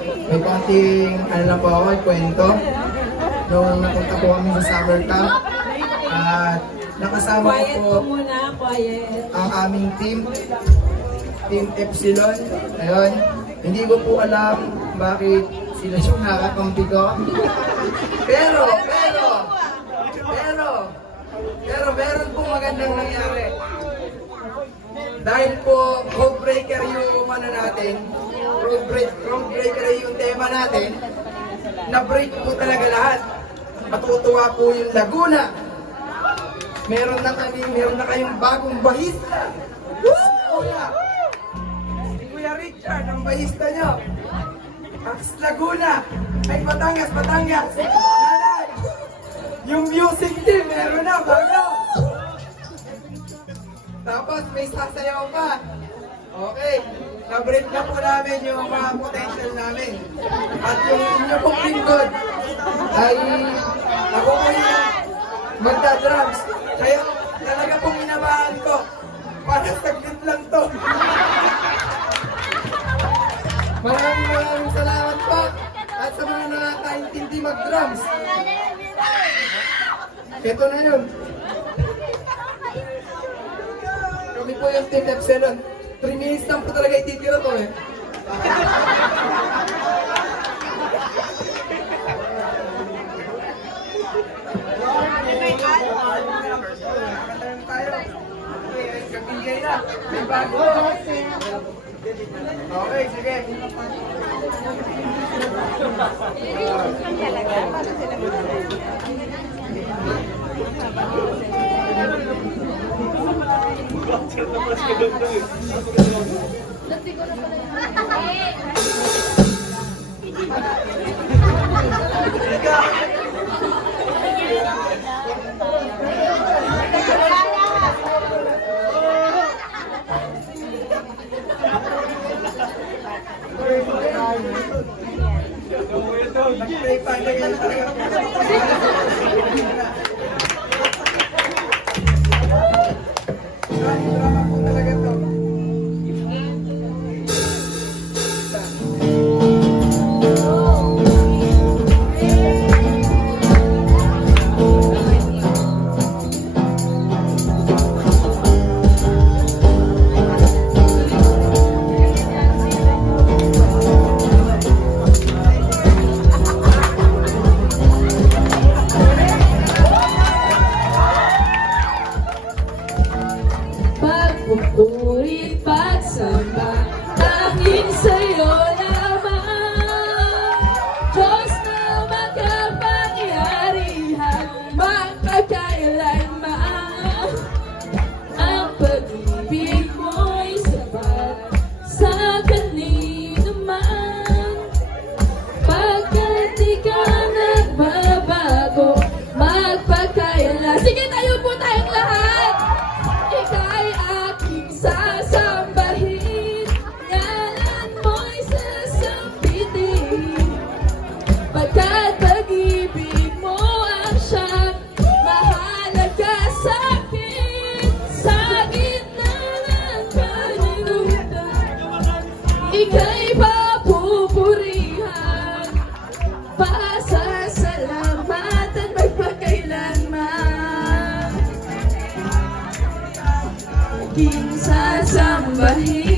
May konting, ano lang po ako, kwento. Nung napunta po kami sa summer camp. At nakasama ko Quiet po po muna, quiet. ang aming team. Team Epsilon. Ayun. Hindi ko po alam bakit sila yung nakakampi ko. Pero, meron po magandang nangyari. Dahil po, code breaker yung ano natin, code breaker yung tema natin, na-break po talaga lahat. Matutuwa po yung Laguna. Meron na kayong bagong bahista. Woo! Si Kuya Richard, ang bahista nyo. Ax Laguna. Ay, Batangas. Nanay! Yung music team, meron na, bago. Tapos may sasayaw pa. Okay. Na-break na po namin yung mga potential namin. At yung inyo pong lingkod ay ako po yung magda-drums. Kaya talaga pong inabahan ko. Para saglit lang to. Maraming salamat po. At sa mga nakakaintindi mag-drums. Ito na yun. Kami po yung Team Epsilon. 3 minutes lang po talaga ititira to eh. Kapigay na. May bago. Okay, sige. Drama po talaga to. Pagpupurit, pagsamba, tanging sa'yo lamang. Diyos na makapangyarihan, magpakailanman. Ang pag-ibig mo'y sapat sa kanino man. Pagkat di ka nagbabago, magpakailan. Sige, tayo po tayong lahat! Ika'y aking sasambahin, ngalan mo'y sasambitin. Pagkat pag-ibig mo ang siyang mahalaga sa'kin. Sa gitna ng kalimutan, ika'y papupurihan, pasasalamatan magpakailanman. Aking sasambahin.